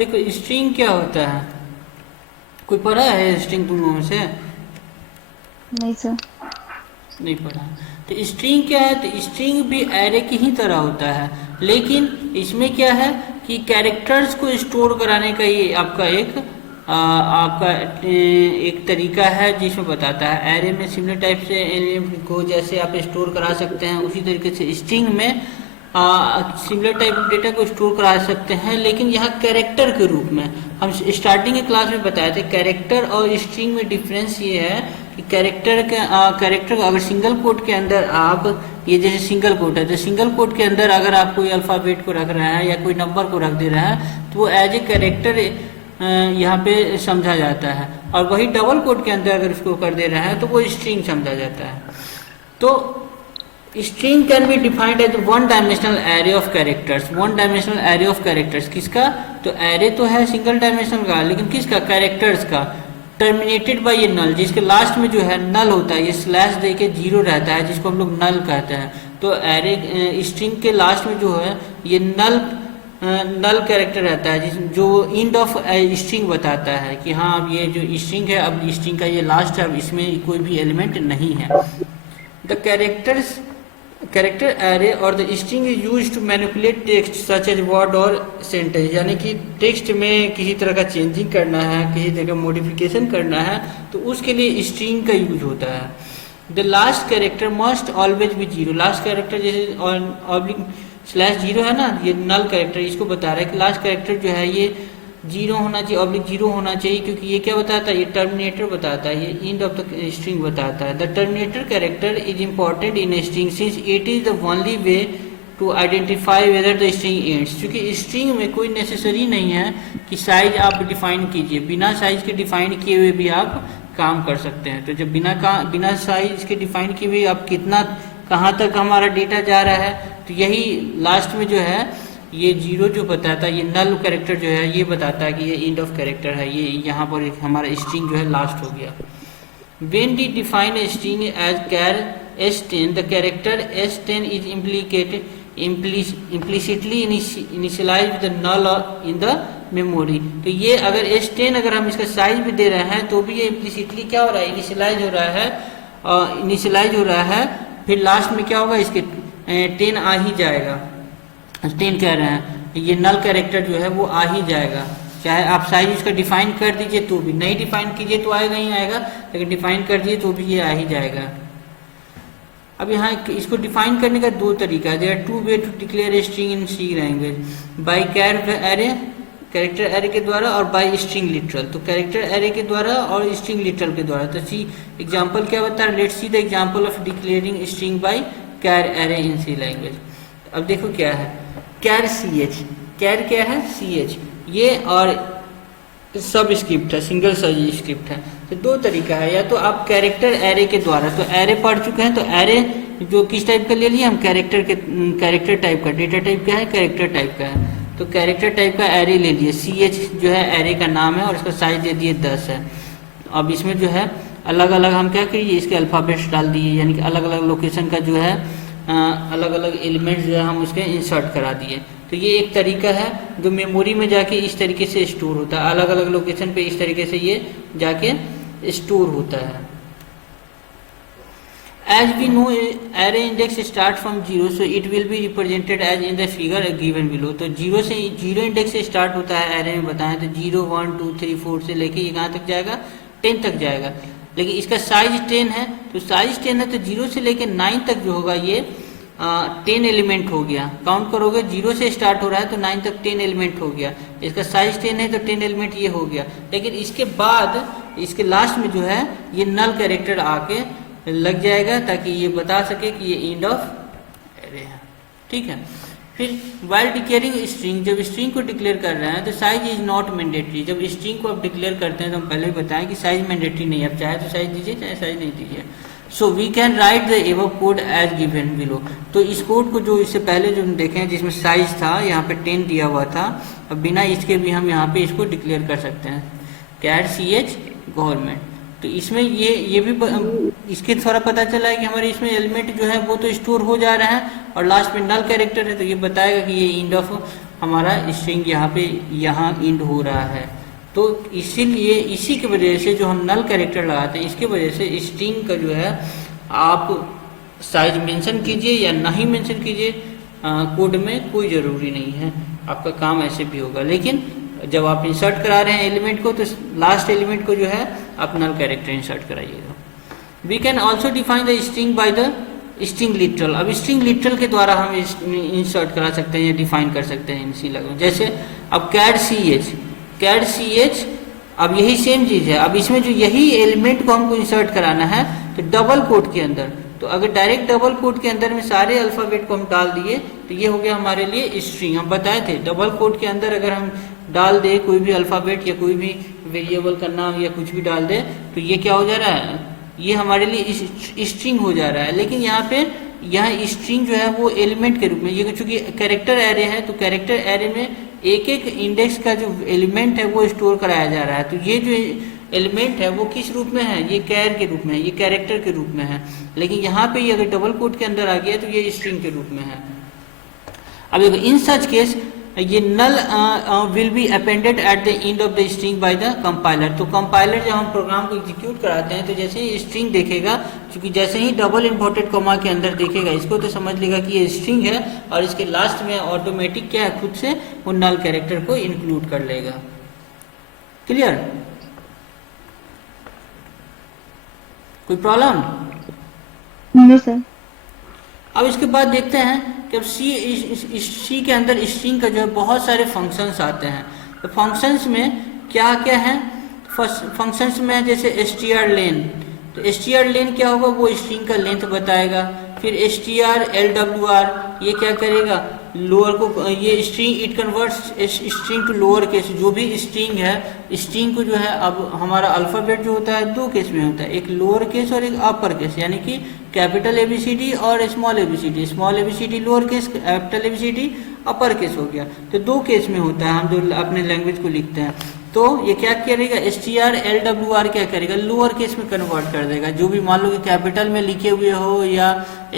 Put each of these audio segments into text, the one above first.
देखो स्ट्रिंग क्या होता है, कोई पढ़ा है स्ट्रिंग तुम लोगों से? नहीं सर। नहीं पढ़ा। तो स्ट्रिंग क्या है, तो स्ट्रिंग भी एरे की ही तरह होता है, लेकिन इसमें क्या है कि कैरेक्टर्स को स्टोर कराने का ये आपका एक तरीका है जिसमें बताता है एरे में सिमिलर टाइप से एलिमेंट को जैसे आप स्टोर करा सकते हैं, उसी तरीके से स्ट्रिंग में सिमिलर टाइप ऑफ डेटा को स्टोर करा सकते हैं, लेकिन यहाँ कैरेक्टर के रूप में। हम स्टार्टिंग के क्लास में बताए थे कैरेक्टर और स्ट्रिंग में डिफरेंस ये है कि कैरेक्टर अगर सिंगल कोट के अंदर आप, ये जैसे सिंगल कोट है, तो सिंगल कोट के अंदर अगर आप कोई अल्फ़ाबेट को रख रहे हैं या कोई नंबर को रख दे रहे हैं तो वो एज ए कैरेक्टर यहाँ पे समझा जाता है, और वही डबल कोट के अंदर अगर उसको कर दे रहे हैं तो वो स्ट्रिंग समझा जाता है। तो string can be defined as one dimensional array of characters. One dimensional array of characters किसका, तो एरे तो है सिंगल डायमेंशनल का, लेकिन किसका, कैरेक्टर्स का। टर्मिनेटेड बाय ये नल, जिसके लास्ट में जो है नल होता है, ये स्लैश दे के जीरो रहता है जिसको हम लोग नल कहते हैं। तो एरे स्ट्रिंग के लास्ट में जो है ये नल कैरेक्टर रहता है जो इंड ऑफ स्ट्रिंग बताता है कि हाँ अब ये जो स्ट्रिंग है, अब स्ट्रिंग का ये लास्ट है, अब इसमें कोई भी एलिमेंट नहीं है। द कैरेक्टर एरे और the string is use to manipulate text such as word और सेंटेंस, यानी कि टेक्स्ट में किसी तरह का चेंजिंग करना है, किसी तरह का मॉडिफिकेशन करना है, तो उसके लिए स्ट्रिंग का यूज होता है। The last character must always be zero. Last character जैसे ऑब्लिक स्लैश जीरो है ना, ये नल कैरेक्टर इसको बता रहा है कि लास्ट कैरेक्टर जो है ये जीरो होना चाहिए, ऑब्लिक जीरो होना चाहिए, क्योंकि ये क्या बताता है, ये टर्मिनेटर बताता है, ये एंड ऑफ द स्ट्रिंग बताता है। The terminator character is important in string since it is the only way to identify whether the string ends. क्योंकि स्ट्रिंग में कोई नेसेसरी नहीं है कि साइज आप डिफाइन कीजिए, बिना साइज के डिफाइन किए हुए भी आप काम कर सकते हैं। तो जब बिना साइज के डिफाइन किए हुए आप कितना कहाँ तक हमारा डेटा जा रहा है, तो यही लास्ट में जो है ये जीरो जो बताता है, ये नल कैरेक्टर जो है ये बताता है कि ये एंड ऑफ कैरेक्टर है, ये यहाँ पर हमारा स्ट्रिंग जो है लास्ट हो गया। When we define a string as char s10, the character s10 is implicitly initialized with the null in the memory। तो ये अगर s10 अगर हम इसका साइज भी दे रहे हैं तो भी ये इम्प्लिसिटली क्या हो रहा है, इनिशियलाइज हो रहा है। फिर लास्ट में क्या होगा, इसके 10 आ ही जाएगा, 10 कह रहे हैं, ये नल कैरेक्टर जो है वो आ ही जाएगा, चाहे आप साइज इसका डिफाइन कर दीजिए तो भी, नहीं डिफाइन कीजिए तो आएगा ही आएगा, लेकिन डिफाइन कर दिए तो भी ये आ ही जाएगा। अब यहाँ इसको डिफाइन करने का दो तरीका है। There are two way to declare a string in C language, by char array character array के द्वारा और बाय स्ट्रिंग लिटरल। तो कैरेक्टर एरे के द्वारा और स्ट्रिंग लिटरल के द्वारा। तो सी एग्जांपल क्या बता रहा है, let's see the example of declaring string by char array in C language. अब देखो क्या है, कैर सी एच, कैर क्या है, सी एच, ये और सब स्क्रिप्ट है, सिंगल सब स्क्रिप्ट है। तो दो तरीका है, या तो आप कैरेक्टर एरे के द्वारा, तो एरे पढ़ चुके हैं, तो एरे जो किस टाइप का ले लिए हम, कैरेक्टर टाइप का, डेटा टाइप का है, कैरेक्टर टाइप का है, तो कैरेक्टर टाइप का एरे ले लिए। सी एच जो है एरे का नाम है और इसका साइज दे दिए 10 है। अब इसमें जो है अलग अलग हम क्या करिए, इसके अल्फ़ाबेट्स डाल दिए, यानी कि अलग अलग लोकेशन का जो है अलग अलग एलिमेंट्स जो है हम उसके इंसर्ट करा दिए। तो ये एक तरीका है जो मेमोरी में जाके इस तरीके से स्टोर होता है, अलग अलग लोकेशन पे इस तरीके से ये जाके स्टोर होता है। As we know, array index start from 0, so it will be represented as in the figure given below। तो जीरो इंडेक्स से स्टार्ट होता है एरे में बताएं तो 0 1 2 3 4 से लेके ये कहाँ तक जाएगा, 10 तक जाएगा। लेकिन इसका साइज 10 है, तो साइज 10 है तो 0 से लेके 9 तक जो होगा ये 10 एलिमेंट हो गया। काउंट करोगे 0 से स्टार्ट हो रहा है तो 9 तक 10 एलिमेंट हो गया। इसका साइज 10 है तो 10 एलिमेंट ये हो गया। लेकिन इसके बाद इसके लास्ट में जो है ये नल कैरेक्टर आके लग जाएगा ताकि ये बता सके कि ये एंड ऑफ एरे है। ठीक है। फिर वाइल डिक्लेयरिंग स्ट्रिंग, जब स्ट्रिंग को डिक्लेयर कर रहे हैं तो साइज इज नॉट मैंडेटरी। जब स्ट्रिंग को आप डिक्लेयर करते हैं तो हम पहले ही बताएं कि साइज मैंडेटरी नहीं है, आप चाहे तो साइज दीजिए चाहे साइज नहीं दीजिए। So we can write the above code as given below. तो इस कोड को जो इससे पहले जो देखें जिसमें साइज था यहाँ पे 10 दिया हुआ था, अब बिना इसके भी हम यहाँ पे इसको डिक्लेयर कर सकते हैं, कैट सी एच गवर्नमेंट। तो इसमें ये भी इसके थोड़ा पता चला है कि हमारे इसमें एलिमेंट जो है वो तो स्टोर हो जा रहा है और लास्ट में नल कैरेक्टर है, तो ये बताएगा कि ये एंड ऑफ हमारा स्ट्रिंग यहाँ इंड हो रहा है। तो इसीलिए इसी की वजह से जो हम नल कैरेक्टर लगाते हैं, इसके वजह से स्ट्रिंग का जो है आप साइज मेंशन कीजिए या नहीं मेंशन कीजिए, कोड में कोई ज़रूरी नहीं है, आपका काम ऐसे भी होगा। लेकिन जब आप इंसर्ट करा रहे हैं एलिमेंट को, तो लास्ट एलिमेंट को जो है आप नल कैरेक्टर इंसर्ट कराइएगा। We can also define the string by the string literal. अब स्ट्रिंग लिटरल के द्वारा हम इंसर्ट करा सकते हैं या डिफाइन कर सकते हैं इसी लगा। जैसे अब कैड सी एच, अब यही सेम चीज़ है। अब इसमें जो यही एलिमेंट को हमको इंसर्ट कराना है तो डबल कोट के अंदर, तो अगर डायरेक्ट डबल कोट के अंदर में सारे अल्फ़ाबेट को हम डाल दिए तो ये हो गया हमारे लिए स्ट्रिंग। हम बताए थे डबल कोट के अंदर अगर हम डाल दे कोई भी अल्फ़ाबेट या कोई भी वेरिएबल का नाम या कुछ भी डाल दे तो ये क्या हो जा रहा है, ये हमारे लिए स्ट्रिंग हो जा रहा है। लेकिन यहाँ स्ट्रिंग जो है वो एलिमेंट के रूप में, ये चूंकि कैरेक्टर एरे है तो कैरेक्टर एरे में एक एक इंडेक्स का जो एलिमेंट है वो स्टोर कराया जा रहा है। तो ये जो एलिमेंट है वो किस रूप में है, ये कैर के रूप में है, ये कैरेक्टर के रूप में है। लेकिन यहाँ पे ये अगर डबल कोट के अंदर आ गया तो ये स्ट्रिंग के रूप में है। अब देखो इन सच केस ये null will be appended at the end of the string by the compiler. तो कंपाइलर जब हम प्रोग्राम को एग्जीक्यूट कराते हैं तो जैसे ही स्ट्रिंग देखेगा, क्योंकि जैसे ही डबल इन्वर्टेड कॉमा के अंदर देखेगा इसको तो समझ लेगा कि ये स्ट्रिंग है, और इसके लास्ट में ऑटोमेटिक क्या है, खुद से वो नल कैरेक्टर को इंक्लूड कर लेगा। क्लियर? कोई प्रॉब्लम? No sir. अब इसके बाद देखते हैं कि अब सी के अंदर स्ट्रिंग का जो है बहुत सारे फंक्शंस आते हैं। तो फंक्शंस में क्या क्या है, फंक्शंस में जैसे str_len, तो str_len क्या होगा, वो स्ट्रिंग का लेंथ बताएगा। फिर str_lwr ये क्या करेगा, लोअर को, ये string it converts string to lower case. जो भी स्ट्रिंग है, स्ट्रिंग को जो है अब हमारा अल्फाबेट जो होता है दो केस में होता है, एक लोअर केस और एक अपर केस, यानी कि कैपिटल ABCD और small ABCD। Small ABCD lower case, capital ABCD upper case हो गया। तो दो केस में होता है हम जो अपने लैंग्वेज को लिखते हैं। तो ये क्या करेगा, str_lwr क्या करेगा, लोअर केस में कन्वर्ट कर देगा। जो भी मान लो कि कैपिटल में लिखे हुए हो या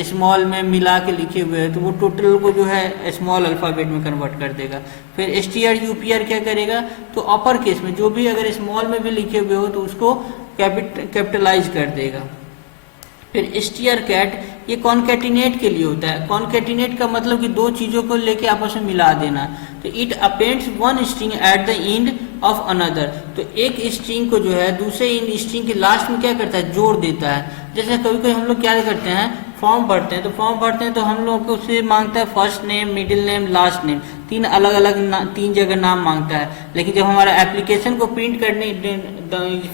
स्मॉल में मिला के लिखे हुए हैं तो वो टोटल को जो है स्मॉल अल्फाबेट में कन्वर्ट कर देगा। फिर strupr क्या करेगा, तो अपर केस में जो भी अगर स्मॉल में भी लिखे हुए हो तो उसको कैपिटलाइज कर देगा। फिर strcat ये कॉन्कैटिनेट के लिए होता है। कॉन्कैटिनेट का मतलब कि दो चीजों को लेके आपस में मिला देना। तो it happens one string eight the end of another, तो एक स्ट्रिंग को जो है दूसरे इन स्ट्रिंग के लास्ट में क्या करता है, जोड़ देता है। जैसे कभी कभी हम लोग क्या करते हैं, फॉर्म भरते हैं, तो फॉर्म भरते हैं तो हम लोग को उससे मांगता है first name, middle name, last name, तीन अलग अलग तीन जगह नाम मांगता है। लेकिन जब हमारा एप्लीकेशन को प्रिंट करने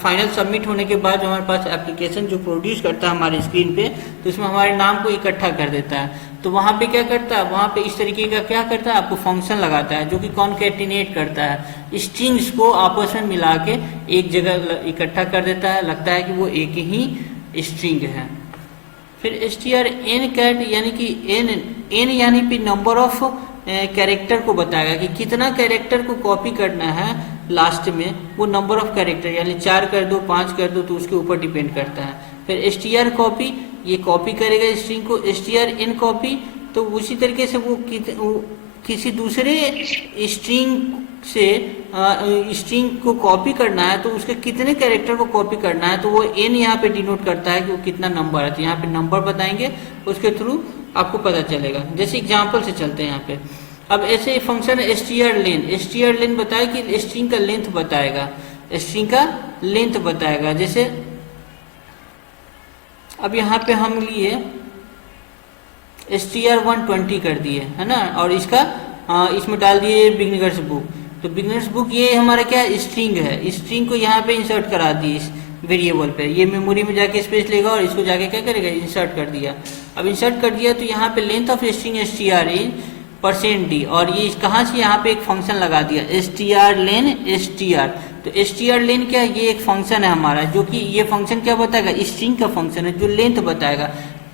फाइनल सबमिट होने के बाद जो हमारे पास एप्लीकेशन जो प्रोड्यूस करता है हमारे स्क्रीन पे, तो उसमें हमारे नाम को इकट्ठा कर देता है। तो वहाँ पे क्या करता है, वहाँ पे इस तरीके का क्या करता है, आपको फंक्शन लगाता है जो कि कॉन्कैटिनेट करता है, स्ट्रिंग्स को आपस में मिला के एक जगह इकट्ठा कर देता है, लगता है कि वो एक ही स्ट्रिंग है। फिर strncat यानी कि n यानी कि नंबर ऑफ कैरेक्टर को बताएगा कि कितना कैरेक्टर को कॉपी करना है लास्ट में, वो नंबर ऑफ कैरेक्टर, यानी 4 कर दो 5 कर दो तो उसके ऊपर डिपेंड करता है। फिर strcopy ये कॉपी करेगा स्ट्रिंग को। strncopy तो उसी तरीके से वो किसी दूसरे स्ट्रिंग से स्ट्रिंग को कॉपी करना है तो उसके कितने कैरेक्टर को कॉपी करना है, तो वो n यहाँ पे डिनोट करता है कि वो कितना नंबर है। तो यहाँ पे नंबर बताएंगे, उसके थ्रू आपको पता चलेगा। जैसे एग्जांपल से चलते हैं यहाँ पे। अब ऐसे फंक्शन strlen बताए कि स्ट्रिंग का लेंथ बताएगा, स्ट्रिंग का लेंथ बताएगा। जैसे अब यहाँ पे हम लिए str120 कर दिए है ना, और इसका इसमें डाल दिए बिगिनर्स बुक। तो बिगिनर्स बुक ये हमारा क्या स्ट्रिंग है, स्ट्रिंग को यहाँ पे इंसर्ट करा दी इस वेरिएबल पे, ये मेमोरी में जाके स्पेस लेगा और इसको जाके क्या करेगा, इंसर्ट कर दिया। अब इंसर्ट कर दिया तो यहाँ पे length of string str %d, और ये कहाँ से यहाँ पे एक फंक्शन लगा दिया strlen str। तो strlen क्या है, ये एक फंक्शन है हमारा, जो कि ये फंक्शन क्या बताएगा, स्ट्रिंग का फंक्शन है जो लेंथ बताएगा।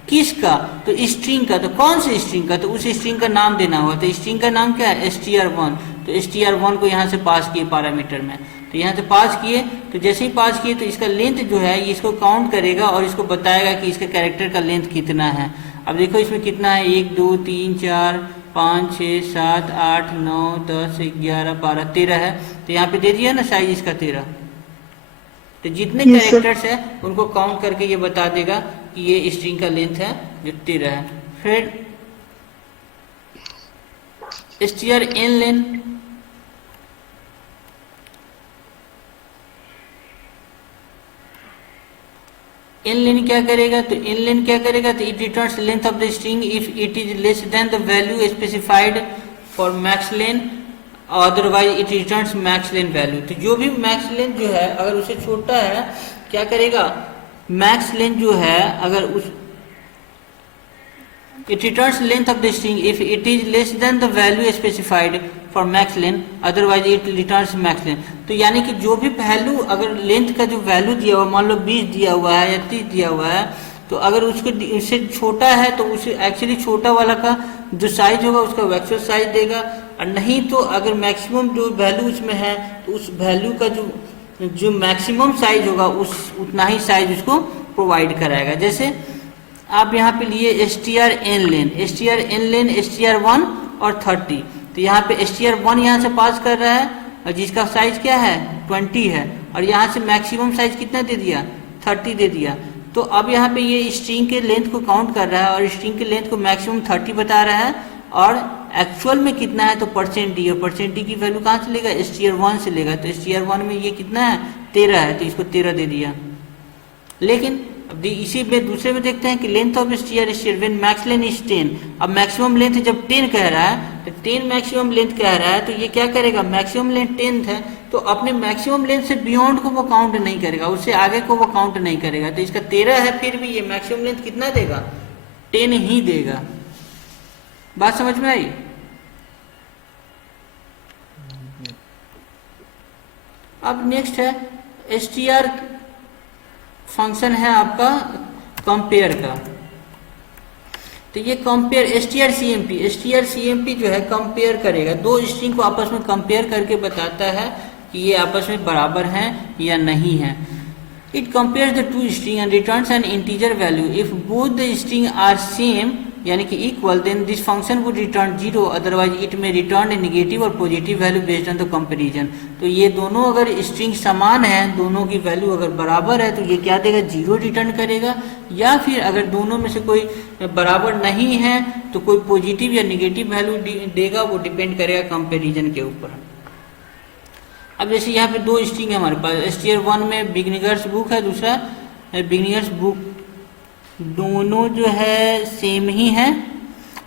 किसका, तो स्ट्रिंग का। तो कौन से स्ट्रिंग का, तो उस स्ट्रिंग का नाम देना होगा। तो स्ट्रिंग का नाम क्या है, str1। तो str1 को यहाँ से पास किए पैरामीटर में, तो यहाँ से पास किए, तो जैसे ही पास किए तो इसका लेंथ जो है ये इसको काउंट करेगा और इसको बताएगा कि इसका कैरेक्टर का लेंथ कितना है। अब देखो इसमें कितना है, 1 2 3 4 5 6 7 8 9 10 11 12 13 है, तो यहाँ पे दे दिया ना साइज इसका 13। तो जितने Yes, sir. कैरेक्टर्स है उनको काउंट करके ये बता देगा कि ये स्ट्रिंग का लेंथ है जो 13 है। फिर str n len, इन लेन क्या करेगा, तो इन लेन क्या करेगा, तो it returns length of the string if it is less than the value specified for max lane, otherwise it returns max lane value. तो जो भी मैक्स लेन जो है अगर उसे छोटा है क्या करेगा, मैक्स लेन जो है अगर उस it returns length of the string if it is less than the value specified for max length, otherwise it returns max length। तो यानी कि जो भी वैल्यू अगर लेंथ का जो वैल्यू दिया हुआ, मान लो 20 दिया हुआ है या 30 दिया हुआ है, तो अगर उसको उससे छोटा है तो उसे एक्चुअली छोटा वाला का जो साइज होगा उसका एक्चुअल साइज देगा, और नहीं तो अगर मैक्सिमम जो वैल्यू उसमें है तो उस वैल्यू का जो मैक्सिमम साइज होगा उस उतना ही साइज उसको प्रोवाइड कराएगा। जैसे आप यहाँ पे लिए str n लेन, str1 और 30, तो यहाँ पे str1 यहाँ से पास कर रहा है और जिसका साइज क्या है 20 है, और यहाँ से मैक्सिमम साइज कितना दे दिया 30 दे दिया। तो अब यहाँ पे ये स्ट्रिंग के लेंथ को काउंट कर रहा है और स्ट्रिंग के लेंथ को मैक्सिमम 30 बता रहा है, और एक्चुअल में कितना है तो %d, और %d की वैल्यू कहाँ से लेगा, str1 से लेगा। तो str1 में ये कितना है 13 है, तो इसको 13 दे दिया। लेकिन अब इसी में दूसरे में देखते हैं कि length of str when max length is 10। अब मैक्सिमम लेंथ जब 10 कह रहा है तो 10 मैक्सिमम लेंथ कह रहा है, तो ये क्या करेगा, मैक्सिमम लेंथ 10 है तो अपने मैक्सिमम लेंथ से बियॉन्ड को वो काउंट नहीं करेगा, उससे आगे को वो काउंट नहीं करेगा। तो इसका 13 है, फिर भी ये मैक्सिमम लेंथ कितना देगा 10 ही देगा। बात समझ में आई? अब नेक्स्ट है str फंक्शन है आपका कंपेयर का। तो ये कंपेयर strcmp जो है कंपेयर करेगा, दो स्ट्रिंग को आपस में कंपेयर करके बताता है कि ये आपस में बराबर हैं या नहीं है। It compares the two string and returns an integer value if both the string are same यानी कि equal, then this function would return 0, otherwise it may return a negative और positive value based on the comparison. तो ये दोनों अगर string समान है, दोनों की वैल्यू अगर बराबर है तो ये क्या देगा 0 रिटर्न करेगा, या फिर अगर दोनों में से कोई बराबर नहीं है तो कोई पॉजिटिव या नेगेटिव वैल्यू देगा, वो डिपेंड करेगा कंपैरिजन के ऊपर। अब जैसे यहाँ पे दो स्ट्रिंग है हमारे पास, str1 में बिगिनर्स बुक है, दूसरा बिगिनर्स बुक, दोनों जो है सेम ही है,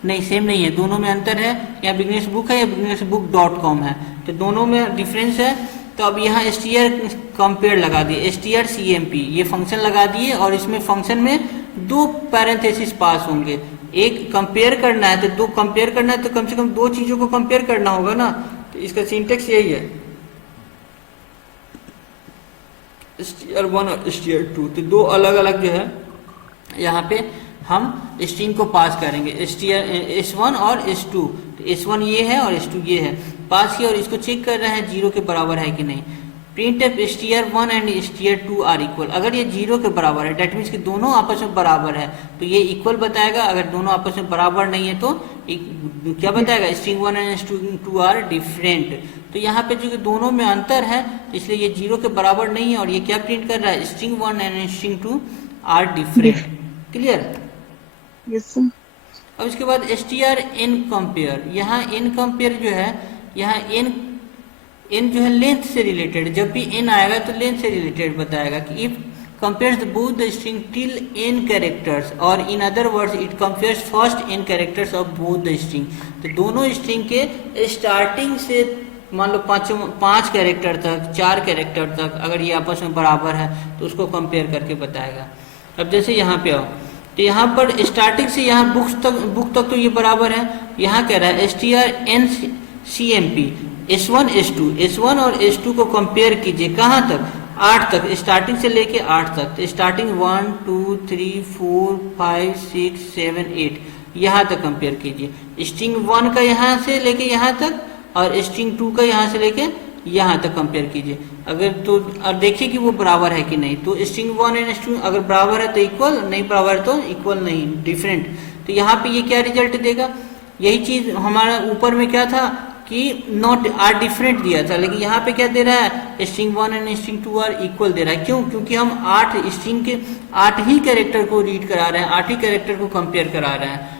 नहीं सेम नहीं है, दोनों में अंतर है। यहाँ बिगिनर्स बुक है या बिगिनर्स बुक .com है, तो दोनों में डिफरेंस है। तो अब यहाँ str कंपेयर लगा दिए, strcmp ये फंक्शन लगा दिए, और इसमें फंक्शन में दो पैरेंथेसिस पास होंगे, एक कंपेयर करना है, तो दो कंपेयर करना है तो कम से कम दो चीजों को कंपेयर करना होगा ना, तो इसका सिंटेक्स यही है str1 और str2, तो दो अलग अलग जो है यहाँ पे हम स्ट्रिंग को पास करेंगे, s1 और s2। तो s1 ये है और s2 ये है, पास किया और इसको चेक कर रहे हैं 0 के बराबर है कि नहीं। Printf str1 and str2 are equal, अगर ये 0 के बराबर है डेट मीन्स कि दोनों आपस में बराबर है तो ये इक्वल बताएगा, अगर दोनों आपस में बराबर नहीं है तो क्या बताएगा, string1 and string2 are different. तो यहाँ पे जो दोनों में अंतर है इसलिए ये 0 के बराबर नहीं है, और ये क्या प्रिंट कर रहा है, string1 and string2 are different. Clear? Yes sir. अब इसके बाद str n कंपेयर, यहाँ n कंपेयर जो है, यहाँ n जो है लेंथ से रिलेटेड, जब भी n आएगा तो लेंथ से रिलेटेड बताएगा कि if compares both the string till n characters, और in other words it compares first n characters of both the string. तो दोनों स्ट्रिंग के स्टार्टिंग से मान लो 5 कैरेक्टर तक, 4 कैरेक्टर तक अगर ये आपस में बराबर है तो उसको कंपेयर करके बताएगा। अब जैसे यहाँ पे आओ, तो यहाँ पर स्टार्टिंग से यहाँ बुक तक तो ये बराबर है, यहाँ कह रहा है strncmp s1 और s2 को कंपेयर कीजिए कहाँ तक, 8 तक, स्टार्टिंग से लेके 8 तक। तो स्टार्टिंग 1 2 3 4 5 6 7 8 यहाँ तक कंपेयर कीजिए, स्ट्रिंग 1 का यहाँ से लेके यहाँ तक और स्ट्रिंग 2 का यहाँ से लेके यहाँ तक कंपेयर कीजिए। अगर तो और देखिए कि वो बराबर है कि नहीं, तो string1 एंड string अगर बराबर है तो इक्वल, नहीं बराबर है तो इक्वल नहीं, डिफरेंट। तो यहाँ पे ये क्या रिजल्ट देगा, यही चीज हमारा ऊपर में क्या था कि नॉट आर डिफरेंट दिया था, लेकिन यहाँ पे क्या दे रहा है, string 1 and string 2 are equal दे रहा है। क्यों? क्योंकि हम 8 स्ट्रिंग के 8 ही कैरेक्टर को रीड करा रहे हैं, 8 ही कैरेक्टर को कंपेयर करा रहे हैं,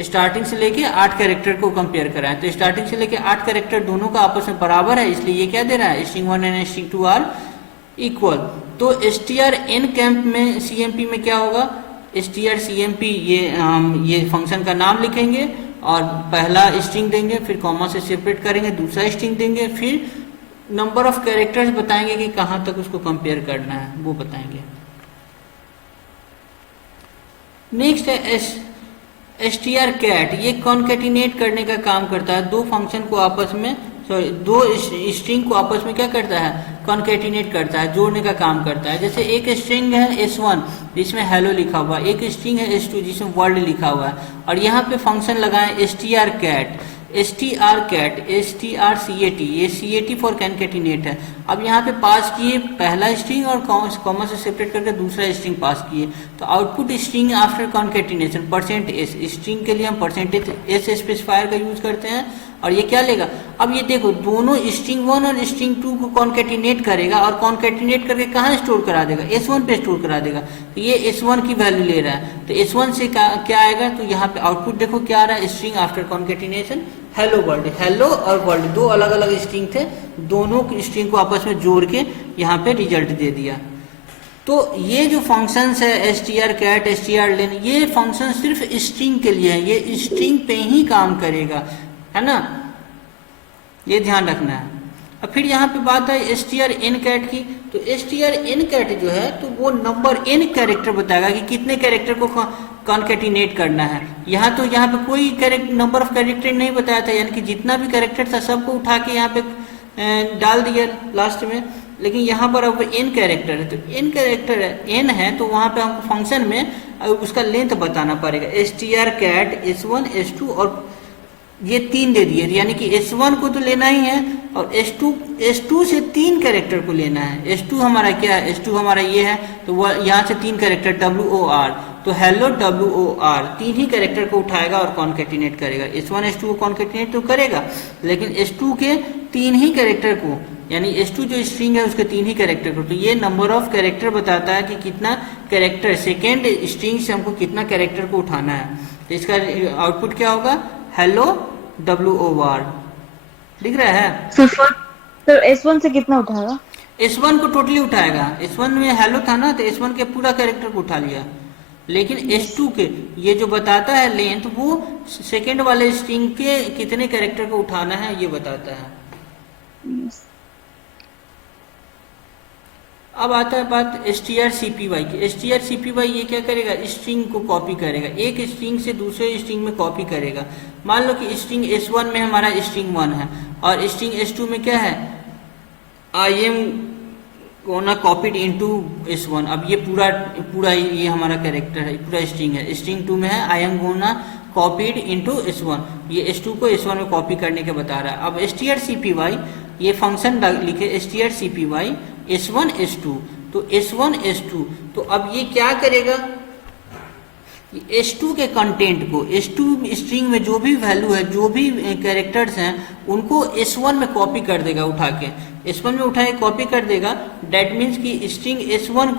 स्टार्टिंग से लेके 8 कैरेक्टर को कंपेयर कराएं। तो स्टार्टिंग से लेके 8 कैरेक्टर दोनों का आपस में बराबर है, इसलिए ये क्या दे रहा है, string 1 and string 2 are equal. तो strncamp में CMP में क्या होगा, strcmp ये फंक्शन का नाम लिखेंगे और पहला स्ट्रिंग देंगे, फिर कॉमा से सेपरेट करेंगे, दूसरा स्ट्रिंग देंगे, फिर नंबर ऑफ कैरेक्टर्स बताएंगे कि कहाँ तक उसको कंपेयर करना है वो बताएंगे। नेक्स्ट है strcat, ये कॉन्केटिनेट करने का काम करता है, दो फंक्शन को आपस में दो स्ट्रिंग को आपस में क्या करता है, कॉन्केटिनेट करता है, जोड़ने का काम करता है। जैसे एक स्ट्रिंग है s1 जिसमें हेलो लिखा हुआ है, एक स्ट्रिंग है s2 जिसमें वर्ल्ड लिखा हुआ है, और यहाँ पे फंक्शन लगाएं strcat, ये cat फॉर कॉन्केटिनेट है। अब यहाँ पे पास किए पहला स्ट्रिंग और कॉमा से सेपरेट करके दूसरा स्ट्रिंग पास किए, तो output string after concatenation %s, string के लिए हम %s स्पेसिफायर का यूज करते हैं, और ये क्या लेगा, अब ये देखो दोनों स्ट्रिंग 1 और स्ट्रिंग 2 को कॉन्केटिनेट करेगा और कॉन्केटिनेट करके कहाँ स्टोर करा देगा, s1 पे स्टोर करा देगा। तो ये s1 की वैल्यू ले रहा है, तो s1 से क्या आएगा, तो यहाँ पे आउटपुट देखो क्या आ रहा है, string after concatenation hello world. Hello और वर्ल्ड दो अलग अलग स्ट्रिंग थे, दोनों स्ट्रिंग को आपस में जोड़ के यहाँ पे रिजल्ट दे दिया। तो ये जो फंक्शंस है strcat, strlen, ये फंक्शन सिर्फ स्ट्रिंग के लिए है, ये स्ट्रिंग पे ही काम करेगा, है ना, ये ध्यान रखना है। अब फिर यहाँ पे बात है strncat की, तो strncat जो है तो वो नंबर n कैरेक्टर बताएगा कि कितने कैरेक्टर को कॉन्केटिनेट करना है। यहाँ पे कोई नंबर ऑफ कैरेक्टर नहीं बताया था, यानी कि जितना भी कैरेक्टर था सबको उठा के यहाँ पे डाल दिया लास्ट में, लेकिन यहाँ पर अब n कैरेक्टर है, तो n कैरेक्टर n है, तो वहाँ पे हमको फंक्शन में उसका लेंथ बताना पड़ेगा, strcat s1 s2 और ये 3 दे दिए, यानी कि s1 को तो लेना ही है और s2 से 3 कैरेक्टर को लेना है। s2 हमारा क्या है, s2 हमारा ये है, तो वो यहाँ से 3 कैरेक्टर WOR, तो हेलो WOR 3 ही कैरेक्टर को उठाएगा और कॉन्केटिनेट करेगा। s1 s2 को कॉन्केटिनेट तो करेगा, लेकिन s2 के 3 ही कैरेक्टर को, यानी s2 जो स्ट्रिंग है उसके 3 ही कैरेक्टर को, तो ये नंबर ऑफ कैरेक्टर बताता है कि कितना कैरेक्टर सेकेंड स्ट्रिंग से हमको कितना कैरेक्टर को उठाना है। तो इसका आउटपुट क्या होगा, हेलो WOR, दिख रहा है सर S1 से कितना उठाएगा, S1 को टोटली उठाएगा, S1 में हेलो था ना, तो S1 के पूरा कैरेक्टर को उठा लिया, लेकिन S2 के ये जो बताता है लेंथ, वो सेकेंड वाले स्ट्रिंग के कितने कैरेक्टर को उठाना है ये बताता है। अब आता है बात strcpy की। strcpy ये क्या करेगा, स्ट्रिंग को कॉपी करेगा, एक स्ट्रिंग से दूसरे स्ट्रिंग में कॉपी करेगा। मान लो कि स्ट्रिंग s1 में हमारा स्ट्रिंग 1 है और स्ट्रिंग s2 में क्या है, I am gonna copied into s1। अब ये पूरा ये हमारा कैरेक्टर है, पूरा स्ट्रिंग है। स्ट्रिंग 2 में है I am gonna copied into s1, ये s2 को s1 में कॉपी करने के बता रहा है। अब strcpy ये फंक्शन लिखे strcpy s1 s2, तो s1 s2, तो अब ये क्या करेगा, s2 के कंटेंट को, s2 स्ट्रिंग में जो भी वैल्यू है, जो भी कैरेक्टर्स हैं, उनको s1 में कॉपी कर देगा, उठा के s1 में उठा के कॉपी कर देगा। डेट मीन्स कि स्ट्रिंग s1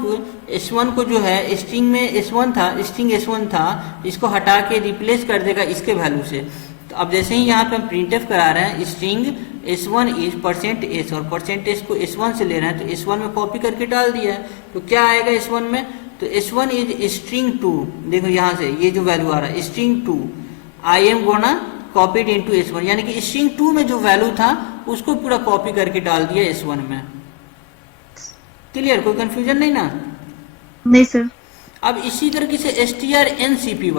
को जो है स्ट्रिंग में स्ट्रिंग s1 था, इसको हटा के रिप्लेस कर देगा इसके वैल्यू से। तो अब जैसे ही यहाँ पे हम printf करा रहे हैं, स्ट्रिंग s1 इज %s और %s को s1 से ले रहे हैं, तो s1 में कॉपी करके डाल दिया है, तो क्या आएगा s1 में, तो s1 इज स्ट्रिंग 2, देखो यहाँ से ये जो वैल्यू आ रहा है string 2, I am gonna copied into s1, यानी कि स्ट्रिंग 2 में जो वैल्यू था उसको पूरा कॉपी करके डाल दिया s1 में। क्लियर, कोई कंफ्यूजन नहीं ना? नहीं सर। अब इसी तरीके से strncpy,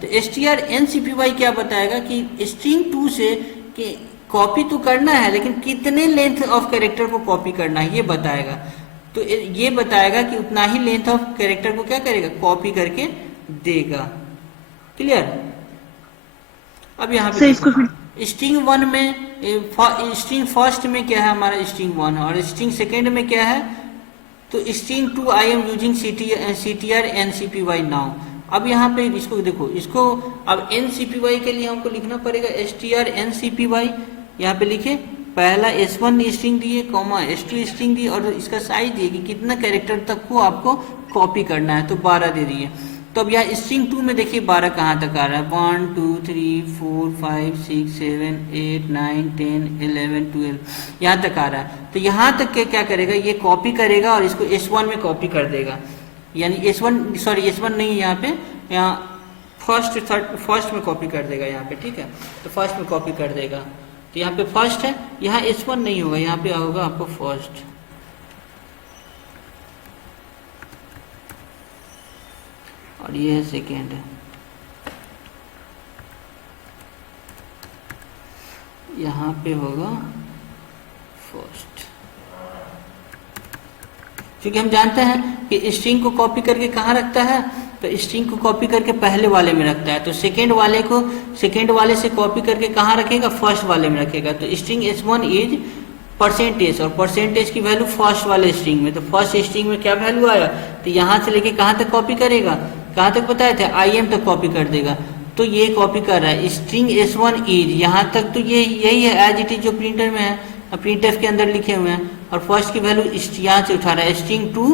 तो strncpy क्या बताएगा कि स्ट्रिंग 2 से कॉपी तो करना है, लेकिन कितने लेंथ ऑफ कैरेक्टर को कॉपी करना है ये बताएगा। तो ये बताएगा कि उतना ही लेंथ ऑफ कैरेक्टर को क्या करेगा, कॉपी करके देगा। क्लियर? अब यहाँ पे स्ट्रिंग 1 में, स्ट्रिंग फर्स्ट में क्या है हमारा, स्ट्रिंग 1 है, और स्ट्रिंग सेकेंड में क्या है, तो string 2 I am using ctr ncpy now, अब यहाँ पे इसको देखो, इसको अब NCPY के लिए हमको लिखना पड़ेगा str NCPY। यहाँ पे लिखे पहला S1 स्ट्रिंग दिए, कॉमा S2 स्ट्रिंग दिए, और इसका साइज दिए कि कितना कैरेक्टर तक को आपको कॉपी करना है, तो 12 दे दिए। तो अब यहाँ स्ट्रिंग 2 में देखिए 12 कहाँ तक आ रहा है, 1 2 3 4 5 6 7 8 9 10 11 12 यहाँ तक आ रहा है। तो यहाँ तक के क्या करेगा, ये कॉपी करेगा और इसको S1 में कॉपी कर देगा, यानी S1 नहीं, यहाँ पे यहाँ फर्स्ट में कॉपी कर देगा यहाँ पे, ठीक है। तो फर्स्ट में कॉपी कर देगा, तो यहाँ पे फर्स्ट है, यहाँ S1 नहीं होगा, यहाँ पे होगा आपको फर्स्ट, और ये है सेकेंड है, यहाँ पे होगा फर्स्ट। क्योंकि हम जानते हैं कि स्ट्रिंग को कॉपी करके कहाँ रखता है, तो स्ट्रिंग को कॉपी करके पहले वाले में रखता है, तो सेकेंड वाले से कॉपी करके कहाँ रखेगा, फर्स्ट वाले में रखेगा। तो स्ट्रिंग S1 इज परसेंटेज, और परसेंटेज की वैल्यू फर्स्ट वाले स्ट्रिंग में, तो फर्स्ट स्ट्रिंग में क्या वैल्यू आया, तो यहाँ से लेके कहाँ तक कॉपी करेगा, कहाँ तक बताए थे, IM तक कॉपी कर देगा। तो ये कॉपी कर रहा है स्ट्रिंग S1 इज यहाँ तक, तो ये यही है एज इट इज जो प्रिंटर में है, प्रिंटफ के अंदर लिखे हुए हैं, और फर्स्ट की वैल्यू यहाँ से उठा रहा है स्ट्रिंग टू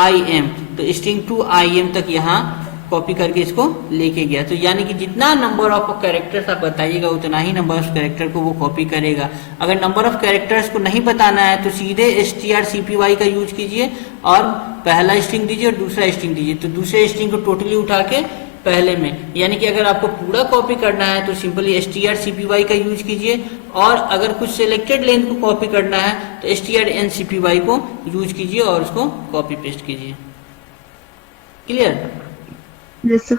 IM, तो स्ट्रिंग टू IM तक यहाँ कॉपी करके इसको लेके गया। तो यानी कि जितना नंबर ऑफ कैरेक्टर्स आप बताइएगा उतना ही नंबर ऑफ कैरेक्टर को वो कॉपी करेगा। अगर नंबर ऑफ कैरेक्टर्स को नहीं बताना है तो सीधे strcpy का यूज कीजिए और पहला स्ट्रिंग दीजिए और दूसरा स्ट्रिंग दीजिए, तो दूसरे स्ट्रिंग को टोटली उठा के पहले में, यानी कि अगर आपको पूरा कॉपी करना है तो सिंपली strcpy का यूज कीजिए, और अगर कुछ सिलेक्टेड लेंथ को कॉपी करना है तो str ncpy को यूज कीजिए और उसको कॉपी पेस्ट कीजिए। क्लियर? Yes sir.